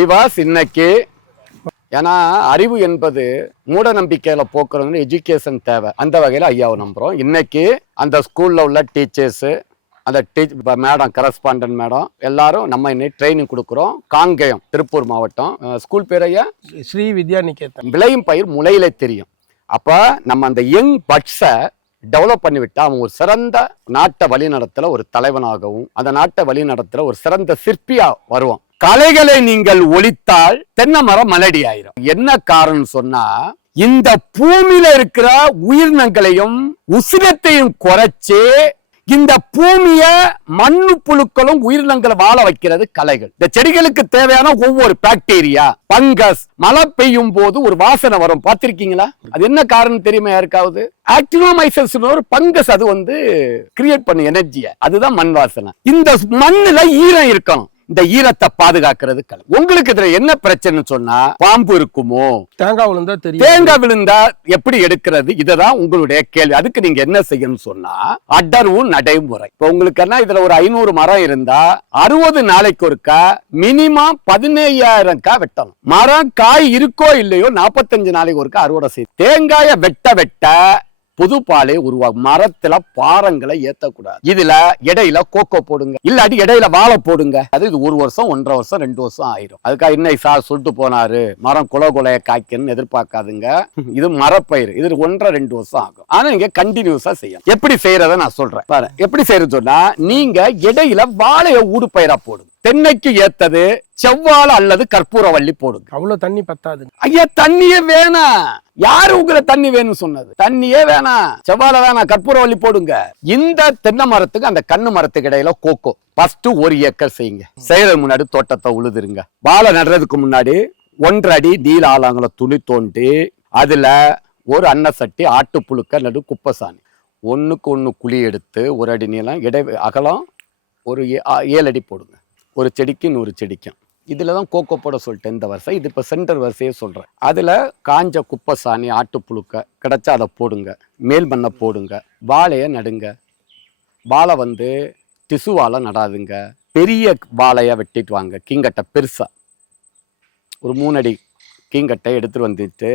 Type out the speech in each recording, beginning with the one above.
விவாஸ் இன்னைக்கு ஏன்னா அறிவு என்பது மூட நம்பிக்கையில போக்குறது எஜுகேஷன் தேவை. அந்த வகையில ஐயாவை நம்புறோம். இன்னைக்கு அந்த ஸ்கூல்ல உள்ள டீச்சர்ஸ் அந்த டீச் மேடம் கரஸ்பாண்டன்ட் மேடம் எல்லாரும் நம்ம இன்னைக்கு ட்ரைனிங் கொடுக்குறோம். காங்கேயம் திருப்பூர் மாவட்டம். ஸ்கூல் பேர் ஐயா? ஸ்ரீ வித்யா நிகேதன் விளையும் பயிர் முளையில தெரியும். அப்ப நம்ம அந்த யங் பட்ஸை டெவலப் பண்ணி விட்டா அவன் ஒரு சிறந்த நாட்டை வழி நடத்தல ஒரு தலைவனாகவும் அந்த நாட்டை வழி நடத்தல ஒரு சிறந்த சிற்பியா வருவான் கலைகளை நீங்கள் ஒழித்தால் தென்னை மரம் மலடி ஆயிரும் என்ன காரணம் சொன்னா இந்த பூமியில இருக்கிற உயிரினங்களையும் உசிரத்தையும் குறைச்சு இந்த பூமிய மண்ணு புழுக்களும் உயிரினங்களை வாழ வைக்கிறது கலைகள். இந்த செடிகளுக்கு தேவையான ஒவ்வொரு பாக்டீரியா பங்கஸ் மழை பெய்யும் போது ஒரு வாசனை வரும். பார்த்திருக்கீங்களா? அது என்ன காரணம் தெரியுமா யாருக்காவது? ஆக்டினோமைசஸ் ஒரு பங்கஸ் அது வந்து கிரியேட் பண்ணு எனர்ஜியை அதுதான் மண் வாசனை. இந்த மண்ணுல ஈரம் இருக்கணும். இந்த ஈரத்தை பாதுகாக்கிறது கலை உங்களுக்கு இதுல என்ன பிரச்சனை சொன்னா பாம்பு இருக்குமோ? தேங்காய் விழுந்தா தெரியும் தேங்காய் விழுந்தா எப்படி எடுக்கிறது? இதுதான் உங்களுடைய கேள்வி. அதுக்கு நீங்க என்ன செய்யணும்னு சொன்னா அடர்வு நடைமுறை இப்ப உங்களுக்கு என்ன இதுல ஒரு ஐநூறு மரம் இருந்தா அறுபது நாளைக்கு ஒருக்கா மினிமம் பதினேழாயிரம் காய் வெட்டணும். மரம் காய் இருக்கோ இல்லையோ நாற்பத்தஞ்சு நாளைக்கு ஒருக்கா அறுவடை செய்யும் தேங்காயை வெட்ட வெட்ட புது பாலே உருவாகும். மரத்துல பாறங்களை ஏத்தக்கூடாது. இதுல இடையில கோகோ போடுங்க. இல்லாட்டி இடையில வாழை போடுங்க. அது இது ஒரு வருஷம் ஒன்றரை வருஷம் ரெண்டு வருஷம் ஆயிரும். அதுக்காக இன்னைக்கு சார் சொல்லிட்டு போனாரு? மரம் குல குலைய காய்க்கணும்னு எதிர்பார்க்காதுங்க. இது மரப்பயிர். இது ஒன்றரை ரெண்டு வருஷம் ஆகும். ஆனா நீங்க கண்டினியூஸா செய்யணும். எப்படி செய்யறத நான் சொல்றேன். பாரு எப்படி செய்யறது சொன்னா நீங்க இடையில வாழைய ஊடு பயிரா போடுங்க. தென்னைக்கு ஏத்தது செவ்வாழை அல்லது கற்பூரவள்ளி போடுங்க. அவ்வளவு தண்ணி பத்தாது ஐயா தண்ணியே வேணாம். யாரு உங்களை தண்ணி வேணும்னு சொன்னது? தண்ணியே வேணாம் செவ்வாழை வேணாம் கற்பூரவள்ளி போடுங்க. இந்த தென்னை மரத்துக்கு அந்த கண்ணு மரத்துக்கு இடையில கோக்கோ. ஃபர்ஸ்ட் ஒரு ஏக்கர் செய்யுங்க. செய்யறது முன்னாடி தோட்டத்தை உழுதுருங்க. வாழை நடுறதுக்கு முன்னாடி ஒன்றரை அடி நீல ஆளாங்கள துணி தோண்டி அதுல ஒரு அன்ன சட்டி ஆட்டுப்புழுக்க நடு குப்பைசாணி. ஒன்றுக்கு ஒன்று குழி எடுத்து ஒரு அடி நீளம் இடை அகலம் ஒரு ஏ- ஆ- ஏழு அடி போடுங்க. ஒரு செடிக்கு நூறு செடிக்கும். இதில் தான் கோக்கோ போட சொல்லிட்டேன் இந்த வரிசை. இது இப்போ சென்டர் வரிசையே சொல்கிறேன் அதில் காஞ்ச குப்பை சாணி ஆட்டுப்புழுக்க கிடச்சா அதை போடுங்க. மேல் மண்ணை போடுங்க. வாழையை நடுங்க. வாழை வந்து திசு வாழை நடாதுங்க. பெரிய வாழையை வெட்டிட்டு வாங்க. கீங்கட்டை பெருசாக ஒரு மூணடி கீங்கட்டை எடுத்துட்டு வந்துட்டு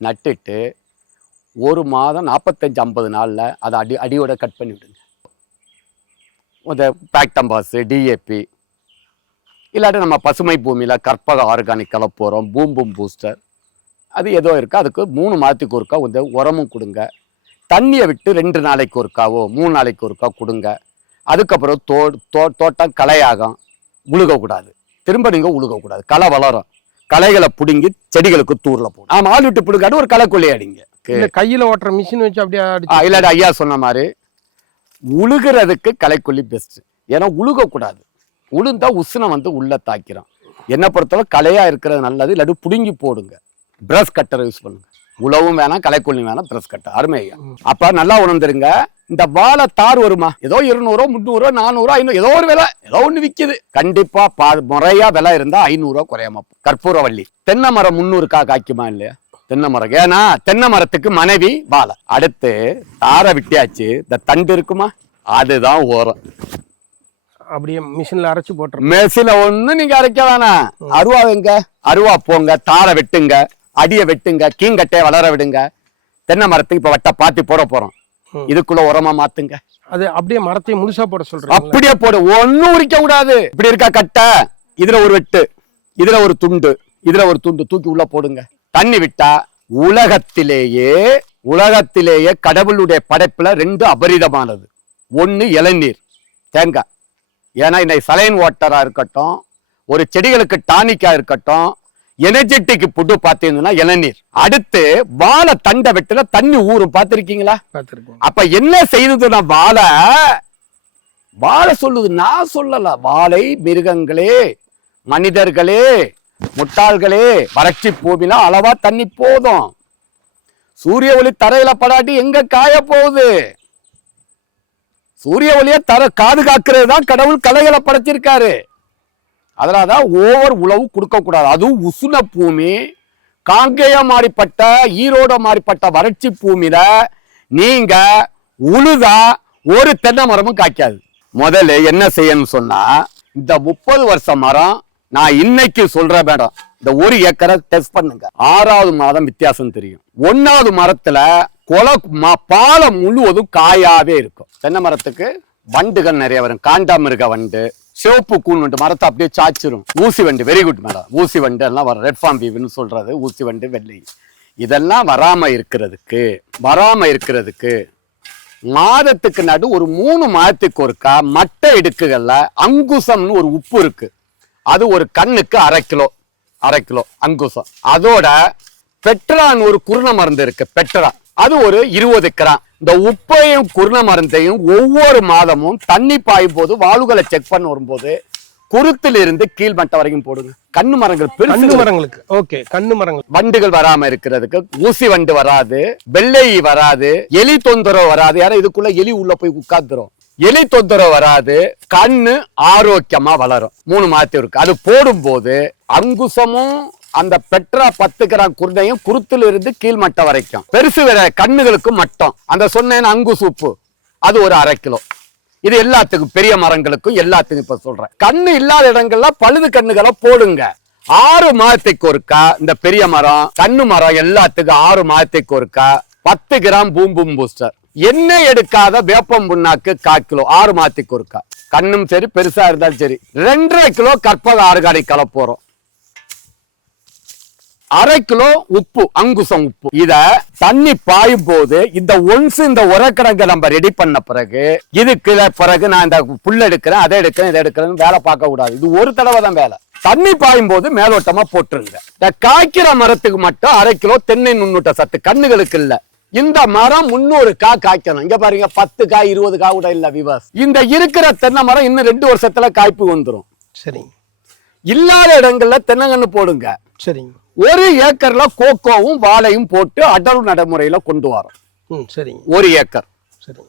நட்டுட்டு ஒரு மாதம் நாற்பத்தஞ்சு ஐம்பது நாளில் அதை அடி அடியோட கட் பண்ணி விடுங்க பேக்டம்பாஸு டிஏபி இல்லாட்டி நம்ம பசுமை பூமியில் கற்பக ஆர்கானிக் கலப்போகிறோம் பூம்பும் பூஸ்டர் அது ஏதோ இருக்கு? அதுக்கு மூணு மாதத்துக்கு ஒருக்கா இந்த உரமும் கொடுங்க. தண்ணியை விட்டு ரெண்டு நாளைக்கு ஒருக்காவோ மூணு நாளைக்கு ஒருக்கா கொடுங்க. அதுக்கப்புறம் தோ தோ தோட்டம் களையாகும். உழுகக்கூடாது. திரும்ப நீங்கள் உழுகக்கூடாது. களை வளரும். களைகளை பிடுங்கி செடிகளுக்கு தூர்ல போடும் ஆமாம் ஆள் விட்டு பிடுங்காடு ஒரு களை கொள்ளையாடிங்க இல்ல கையில ஓட்டுற மிஷின் வச்சு அப்படியே இல்லாட்டி ஐயா சொன்ன மாதிரி உழுகிறதுக்கு களைக்கொல்லி பெஸ்ட் ஏன்னா உழுகக்கூடாது. உளுந்தா உஷ்ணம் வந்து உள்ள தாக்கிறோம் என்னை பொறுத்தவரை கலையா இருக்கிறது நல்லது இல்லாட்டி புடுங்கி போடுங்க. பிரஷ் கட்டரை யூஸ் பண்ணுங்க. உழவும் வேணாம் களைக்கொல்லி வேணாம் பிரஷ் கட்டர் அருமை ஐயா. அப்ப நல்லா உணர்ந்துருங்க. இந்த வாழை தார் வருமா? ஏதோ இருநூறோ முந்நூறோ நானூறோ ஐநூறு ஏதோ ஒரு விலை. ஏதோ ஒண்ணு விக்குது. கண்டிப்பா பா முறையா விலை இருந்தா ஐநூறுரூவா குறையாம. கற்பூரவள்ளி தென்னை மரம் முந்நூறுக்கா காய்க்குமா இல்லையா? தென்னை மரம். ஏன்னா தென்னை மரத்துக்கு மனைவி வாழை. அடுத்து தாரை விட்டியாச்சு இந்த தண்டு இருக்குமா? அதுதான் ஓரம். அப்படியே மிஷின்ல அரைச்சு போட்டுறோம் மெசில ஒண்ணு நீங்க அரைக்க வேணாம். அருவா வைங்க. அருவா போங்க. தாரை வெட்டுங்க. அடியை வெட்டுங்க. கீங்கட்டையை வளர விடுங்க. தென்னை மரத்துக்கு இப்ப வட்ட பாத்தி போட போறோம். இதுக்குள்ள உரமா மாத்துங்க. அது அப்படியே மரத்தை முழுசா போட சொல்றீங்க அப்படியே போடு. ஒண்ணும் உரிக்க கூடாது. இப்படி இருக்கா கட்டை? இதுல ஒரு வெட்டு. இதுல ஒரு துண்டு. இதுல ஒரு துண்டு. தூக்கி உள்ள போடுங்க. தண்ணி விட்டா உலகத்திலேயே உலகத்திலேயே கடவுளுடைய படைப்புல ரெண்டு அபரிதமானது. ஒண்ணு இளநீர். தேங்காய். ஏன்னா இன்னைக்கு சலைன் வாட்டரா இருக்கட்டும் ஒரு செடிகளுக்கு டானிக்கா இருக்கட்டும் எனர்ஜெட்டிக் புட்டு பார்த்தீங்கன்னா இளநீர். அடுத்து வாழை தண்டை வெட்டுல தண்ணி ஊறும் பார்த்திருக்கீங்களா? அப்ப என்ன செய்ததுன்னா வாழை? வாழை சொல்லுது நான் சொல்லல. வாழை மிருகங்களே மனிதர்களே முட்டாள்களே வறட்சி பூமியில அளவா தண்ணி போதும். சூரிய ஒளி தரையில படாட்டி எங்க காய போகுது? சூரிய ஒளியை தர காது காக்கிறது தான் கடவுள் கலைகளை படைச்சிருக்காரு. அதனாலதான் ஓவர் உழவு கொடுக்க கூடாது அதுவும் உசுன பூமி காங்கேய மாறிப்பட்ட ஈரோட மாறிப்பட்ட வறட்சி பூமியில நீங்க உழுதா ஒரு தென்னை மரமும் காய்க்காது. முதல்ல என்ன செய்யணும்னு சொன்னா இந்த முப்பது வருஷ மரம் நான் இன்னைக்கு சொல்ற மேடம். இந்த ஒரு ஏக்கரை டெஸ்ட் பண்ணுங்க. ஆறாவது மாதம் வித்தியாசம் தெரியும். ஒன்னாவது மரத்துல கொலை ம- பாலம் முழுவதும் காயாவே இருக்கும். தென்னை மரத்துக்கு வண்டுகள் நிறைய வரும். காண்டாமிருக வண்டு சிவப்பு கூண் வண்டு மரத்தை அப்படியே சாய்ச்சிரும். ஊசி வண்டு வெரி குட் மேடம் ஊசி வண்டு எல்லாம் வரும். ரெட் ஃபார்ம் பீவுன்னு சொல்றது ஊசி வண்டு வெள்ளை. இதெல்லாம் வராம இருக்கிறதுக்கு வராம இருக்கிறதுக்கு மாதத்துக்கு நடு ஒரு மூணு மாதத்துக்கு ஒருக்கா மட்டை இடுக்குகள்ல அங்குசம்னு ஒரு உப்பு இருக்கு. அது ஒரு கண்ணுக்கு அரை கிலோ அரை கிலோ அங்குசம். அதோட பெட்ரான் ஒரு குருண மருந்து இருக்கு பெட்ரா. அது ஒரு இருபது கிராம் இந்த உப்பையும் குருண மருந்தையும் ஒவ்வொரு மாதமும் தண்ணி பாயும் போது வாளுகளை செக் பண்ண வரும்போது குருத்துல இருந்து கீழ்மட்டம் வரைக்கும் போடுங்க. கண்ணு மரங்கள் கண்ணு மரங்களுக்கு. ஓகே கண்ணு மரங்கள். வண்டுகள் வராம இருக்கிறதுக்கு ஊசி வண்டு வராது வெள்ளை வராது எலி தொந்தரவு வராது. யாரும் இதுக்குள்ள எலி உள்ள போய் உட்கார்ந்துரும். எலி தொந்தரவு வராது கண்ணு ஆரோக்கியமா வளரும். மூணு மாத்தி இருக்கு. அது போடும்போது அங்குசமும் அந்த பெட்ரா பத்து கிராம் குருணையும் குருத்துல இருந்து கீழ்மட்டம் வரைக்கும். பெருசு வேற கண்ணுகளுக்கு மட்டம். அந்த சொன்னேன் அங்கு சூப்பு. அது ஒரு அரை கிலோ. இது எல்லாத்துக்கும் பெரிய மரங்களுக்கும் எல்லாத்துக்கும் இப்ப சொல்றேன். கண்ணு இல்லாத இடங்கள்ல பழுது கண்ணுகளை போடுங்க. ஆறு மாதத்துக்கு ஒருக்கா இந்த பெரிய மரம் கண்ணு மரம் எல்லாத்துக்கும் ஆறு மாதத்துக்கு ஒருக்கா பத்து கிராம் பூம்பும் பூஸ்டர். எண்ணெய் எடுக்காத வேப்பம் புண்ணாக்கு கால் கிலோ ஆறு மாதத்துக்கு ஒருக்கா. கண்ணும் சரி பெருசா இருந்தாலும் சரி. ரெண்டரை கிலோ கற்பக ஆர்கானிக் கலப்போறோம். அரை கிலோ உப்பு அங்குசம் உப்பு. இத தண்ணி பாயும் போது இந்த ஒன்ஸ் இந்த உரக்கிழங்க நம்ம ரெடி பண்ண பிறகு இதுக்கு பிறகு நான் இந்த புல் எடுக்கிறேன் அதை எடுக்கிறேன் இதை எடுக்கிறேன்னு வேலை பார்க்க கூடாது. இது ஒரு தடவை தான் வேலை. தண்ணி பாயும் போது மேலோட்டமா போட்டுருங்க. இந்த காய்க்கிற மரத்துக்கு மட்டும் அரை கிலோ தென்னை நுண்ணூட்ட சத்து கண்ணுகளுக்கு இல்ல. இந்த மரம் முன்னூறு கா காய்க்கணும். இங்க பாருங்க பத்து காய் இருபது காய் கூட இல்ல விவாஸ் இந்த இருக்கிற தென்னை மரம் இன்னும் ரெண்டு வருஷத்துல காய்ப்பு வந்துரும். சரிங்க. இல்லாத இடங்கள்ல தென்னங்கன்னு போடுங்க. சரிங்க. ஒரு ஏக்கர்ல கோகோவும் வாழையும் போட்டு அடல் நடைமுறையில கொண்டு வரோம். சரிங்க. ஒரு ஏக்கர். சரிங்க.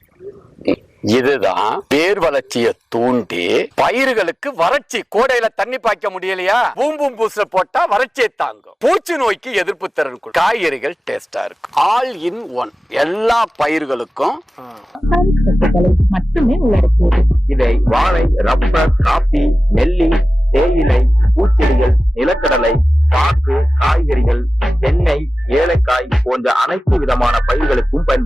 இதுதான் வேர் வளர்ச்சியை தூண்டி பயிர்களுக்கு வறட்சி கோடையில தண்ணி பாய்க்க முடியலையா? பூம்பும் பூச போட்டா வறட்சியை தாங்கும். பூச்சி நோய்க்கு எதிர்ப்பு திறன். காய்கறிகள் டேஸ்டா இருக்கும். ஆல் இன் ஒன் எல்லா பயிர்களுக்கும் மட்டுமே இதை வாழை ரப்பர் காபி நெல்லி தேயிலை பூச்செடிகள் நிலக்கடலை பாக்கு காய்கறிகள் தென்னை ஏலக்காய் போன்ற அனைத்து விதமான பயிர்களுக்கும் பயன்படுத்தலாம்